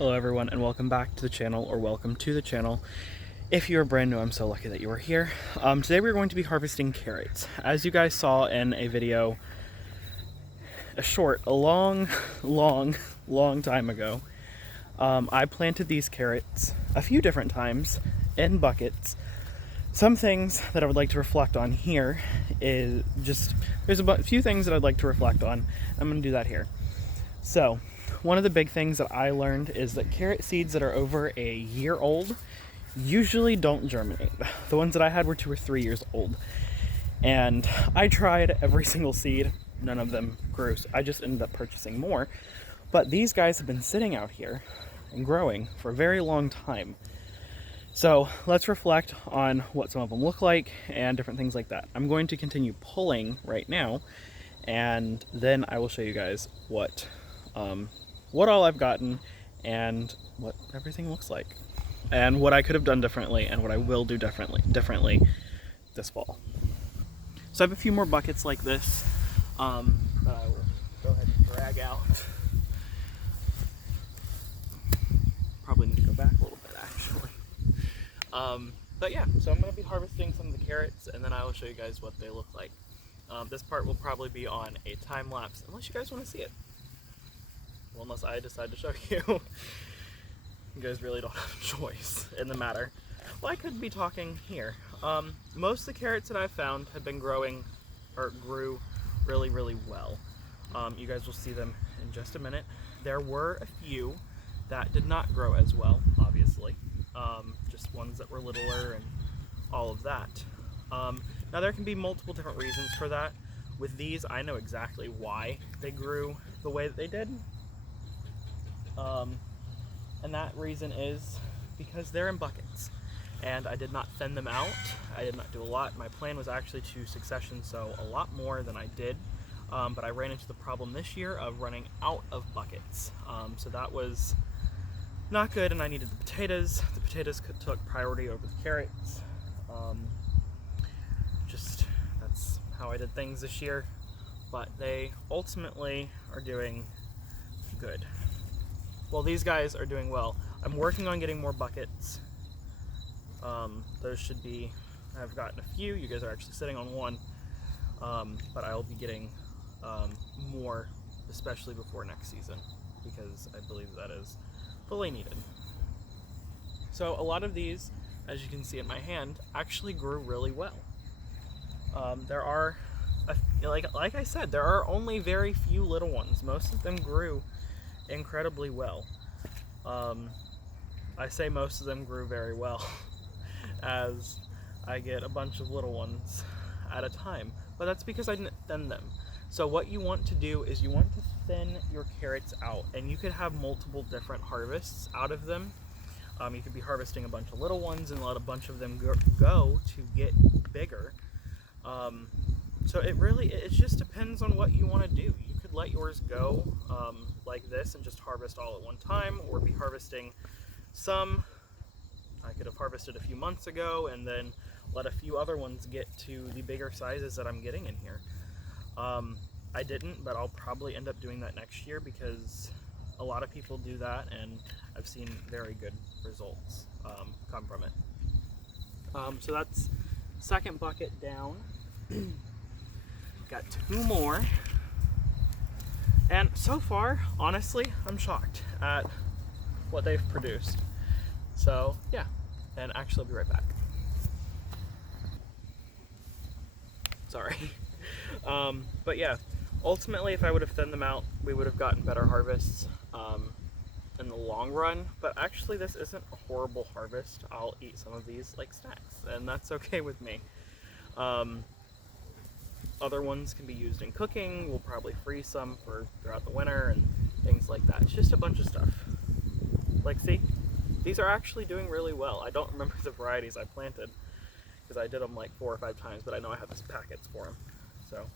Hello everyone and welcome back to the channel, or welcome to the channel. If you're brand new, I'm so lucky that you are here. Today we're going to be harvesting carrots. As you guys saw in a video, a long time ago, I planted these carrots a few different times in buckets. Some things that I would like to reflect on here is there's a few things that I'd like to reflect on. I'm going to do that here. So, one of the big things that I learned is that carrot seeds that are over a year old usually don't germinate. The ones that I had were 2 or 3 years old. And I tried every single seed, none of them grew. So I just ended up purchasing more. But these guys have been sitting out here and growing for a very long time. So let's reflect on what some of them look like and different things like that. I'm going to continue pulling right now, and then I will show you guys what all I've gotten and what everything looks like, and what I could have done differently and what I will do differently this fall. So I have a few more buckets like this that I will go ahead and drag out. Probably need to go back a little bit actually. But yeah, so I'm going to be harvesting some of the carrots, and then I will show you guys what they look like. This part will probably be on a time lapse, unless you guys want to see it. Well, unless I decide to show you. You guys really don't have a choice in the matter. Well, I could be talking here. Most of the carrots that I've found have been growing, or grew really well. You guys will see them in just a minute. There were a few that did not grow as well, obviously. Just ones that were littler and all of that. Now there can be multiple different reasons for that. With these, I know exactly why they grew the way that they did. And that reason is because they're in buckets, and I did not thin them out. I did not do a lot. My plan was actually to succession sow a lot more than I did, but I ran into the problem this year of running out of buckets. So that was not good, and I needed the potatoes. The potatoes took priority over the carrots. That's how I did things this year, but they ultimately are doing good. Well, these guys are doing well. I'm working on getting more buckets. Those should be, I've gotten a few. You guys are actually sitting on one, but I'll be getting more, especially before next season, because I believe that is fully needed. So a lot of these, as you can see in my hand, actually grew really well. There are, like I said, there are only very few little ones. Most of them grew incredibly well. I say most of them grew very well as I get a bunch of little ones at a time, but that's because I didn't thin them. So what you want to do is you want to thin your carrots out, and you could have multiple different harvests out of them. You could be harvesting a bunch of little ones and let a bunch of them go to get bigger. So it just depends on what you want to do. You could let yours go like this and just harvest all at one time, or be harvesting some. I could have harvested a few months ago and then let a few other ones get to the bigger sizes that I'm getting in here. I didn't, but I'll probably end up doing that next year, because a lot of people do that and I've seen very good results come from it. So that's second bucket down. Got 2 more. And so far, honestly, I'm shocked at what they've produced. So yeah, and actually I'll be right back. Sorry. But yeah, ultimately if I would have thinned them out, we would have gotten better harvests in the long run. But actually this isn't a horrible harvest. I'll eat some of these like snacks, and that's okay with me. Other ones can be used in cooking. We'll probably freeze some for throughout the winter and things like that. It's just a bunch of stuff. Like, see, these are actually doing really well. I don't remember the varieties I planted, because I did them like 4 or 5 times, but I know I have these packets for them. So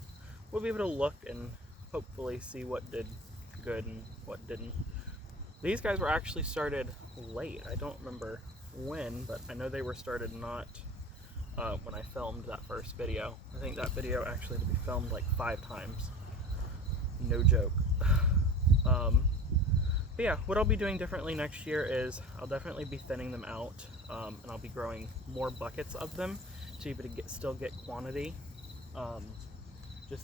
we'll be able to look and hopefully see what did good and what didn't. These guys were actually started late. I don't remember when, but I know they were started not when I filmed that first video. I think that video actually had to be filmed like 5 times. No joke. But yeah, what I'll be doing differently next year is I'll definitely be thinning them out, and I'll be growing more buckets of them to be able to still get quantity.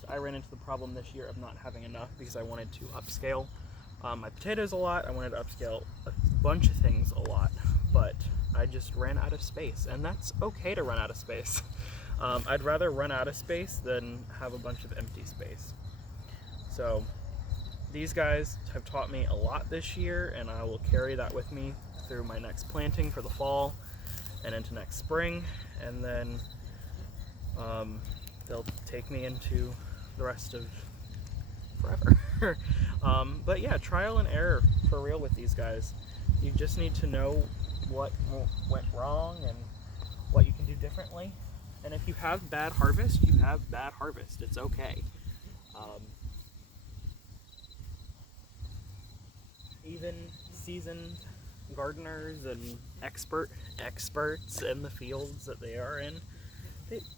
I ran into the problem this year of not having enough because I wanted to upscale my potatoes a lot. I wanted to upscale a bunch of things a lot, but I just ran out of space, and that's okay to run out of space. I'd rather run out of space than have a bunch of empty space. So these guys have taught me a lot this year, and I will carry that with me through my next planting for the fall and into next spring, and then they'll take me into the rest of forever. But yeah, trial and error for real with these guys. You just need to know what went wrong and what you can do differently. And if you have bad harvest, you have bad harvest. It's okay. Even seasoned gardeners and experts in the fields that they are in,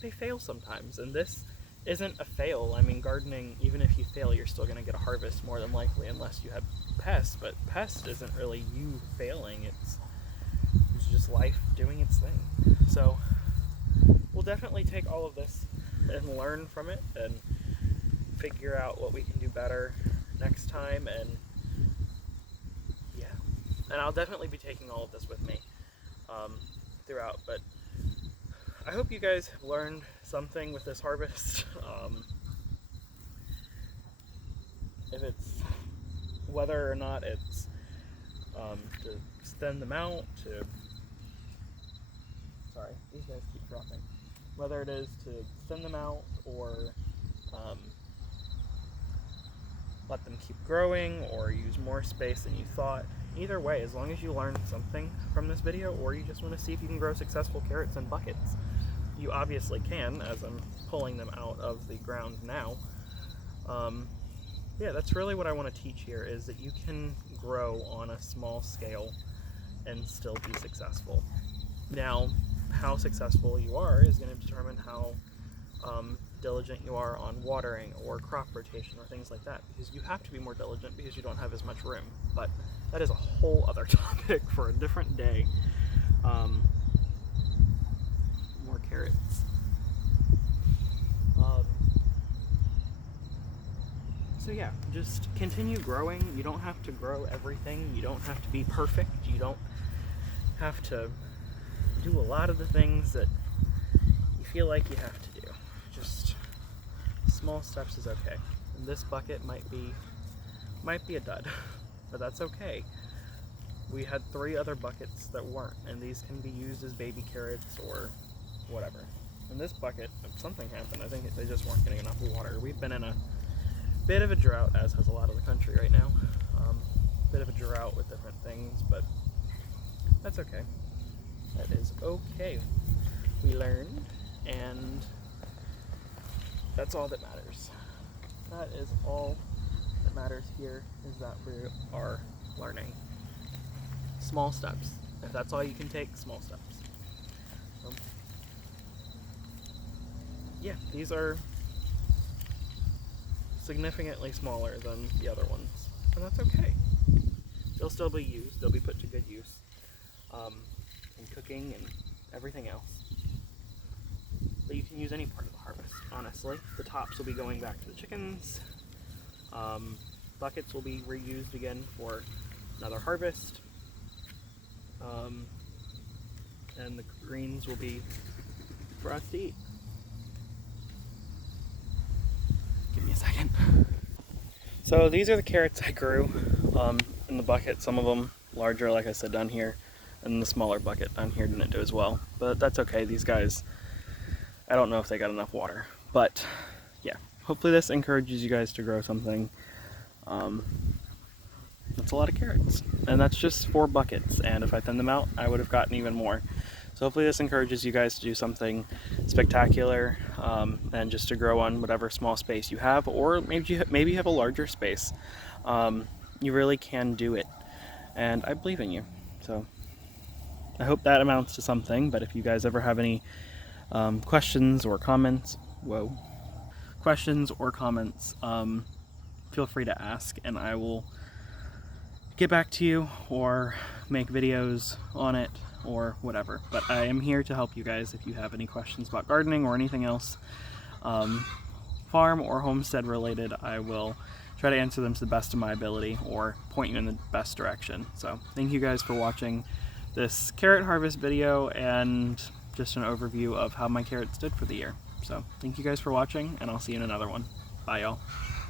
they fail sometimes, and this isn't a fail. I mean, gardening, even if you fail, you're still going to get a harvest more than likely, unless you have pests. But pest isn't really you failing, it's just life doing its thing. So we'll definitely take all of this and learn from it and figure out what we can do better next time. And yeah, and I'll definitely be taking all of this with me throughout. But I hope you guys have learned something with this harvest. If it's whether or not it's to extend them out, sorry, these guys keep dropping. Whether it is to extend them out or let them keep growing or use more space than you thought. Either way, as long as you learned something from this video, or you just want to see if you can grow successful carrots in buckets, you obviously can, as I'm pulling them out of the ground now. Yeah, that's really what I want to teach here, is that you can grow on a small scale and still be successful. Now, how successful you are is going to determine how diligent you are on watering or crop rotation or things like that, because you have to be more diligent because you don't have as much room. But that is a whole other topic for a different day. More carrots. So yeah, just continue growing. You don't have to grow everything. You don't have to be perfect. You don't have to do a lot of the things that you feel like you have to do. Just small steps is okay. And this bucket might be a dud, but that's okay. We had 3 other buckets that weren't, and these can be used as baby carrots or whatever. In this bucket, something happened. I think they just weren't getting enough water. We've been in a bit of a drought, as has a lot of the country right now. Bit of a drought with different things, but that's okay. That is okay. We learned, and that's all that matters. That is all that matters here, is that we are learning. Small steps. If that's all you can take, small steps. Yeah, these are significantly smaller than the other ones, and that's okay. They'll still be used. They'll be put to good use in cooking and everything else. But you can use any part of the harvest, honestly. The tops will be going back to the chickens. Buckets will be reused again for another harvest. And the greens will be for us to eat. Give me a second. So these are the carrots I grew in the bucket. Some of them larger, like I said, down here, and the smaller bucket down here didn't do as well. But that's okay. These guys, I don't know if they got enough water. But yeah, hopefully this encourages you guys to grow something. That's a lot of carrots, and that's just 4 buckets, and if I thinned them out, I would have gotten even more. So hopefully this encourages you guys to do something spectacular, and just to grow on whatever small space you have, or maybe you have a larger space. You really can do it, and I believe in you. So I hope that amounts to something. But if you guys ever have any questions or comments, feel free to ask, and I will get back to you or make videos on it or whatever. But I am here to help you guys if you have any questions about gardening or anything else, farm or homestead related. I will try to answer them to the best of my ability or point you in the best direction. So thank you guys for watching this carrot harvest video and just an overview of how my carrots did for the year. So thank you guys for watching, and I'll see you in another one. Bye, y'all.